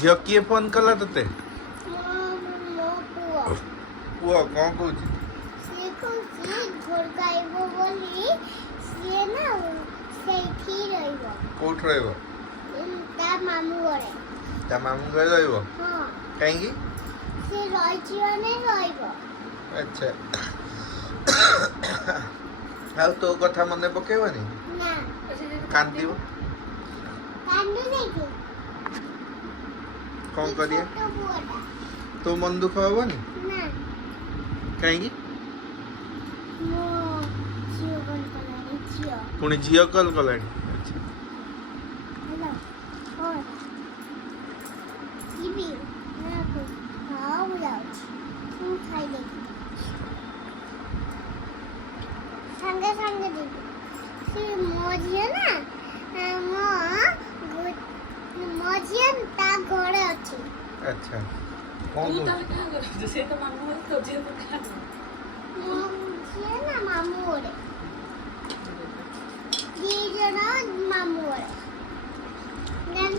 ଝିଅ କିଏ ଫୋନ କଲା ତତେ? ମୋ ପୁଅ ପୁଅ କଣ କହୁଛି? ସିଏ କହୁଛି ଘରକୁ ଆଇବ ବୋଲି। ସିଏ ନା ସେଇଠି ରହିବ। କୋଉଠି ରହିବ? ତା ମାମୁଁ ଘରେ। ତା ମାମୁଁ ଘରେ ରହିବ? ହଁ କାହିଁକି? ସେ ରହିଛି ମାନେ ରହିବ। ଆଚ୍ଛା। ଆଉ ତୋ କଥା ମନେ ପକେଇବନି? ନା କାନ୍ଦିବ? କାନ୍ଦୁନି କି? କଣ କରିବା? ଛୋଟ ପୁଅଟା। ତୋ ମନ ଦୁଃଖ ହବନି? ନା କାହିଁକି? ମୋ ଝିଅ କଲ୍ କଲାଣି। ଝିଅ ପୁଣି ଝିଅ କଲ୍ କଲାଣି? ଆଚ୍ଛା। ହ୍ୟାଲୋ କଣ ଯିବି? ନା ହଁ ମୁଁ ଯାଉଛି। ମୁଁ ଖାଇଦେବି ସାଙ୍ଗେ ସାଙ୍ଗେ ଯିବି। ସେ ମୋ ଝିଅ ନା ମୋ ଝିଅ ତା ଘରେ ଅଛି। ଆଚ୍ଛା। କଣ ମୋ ଝିଅ ନା ମାମୁଁ ଘରେ। ଦି ଜଣ ମାମୁଁ ଘରେ।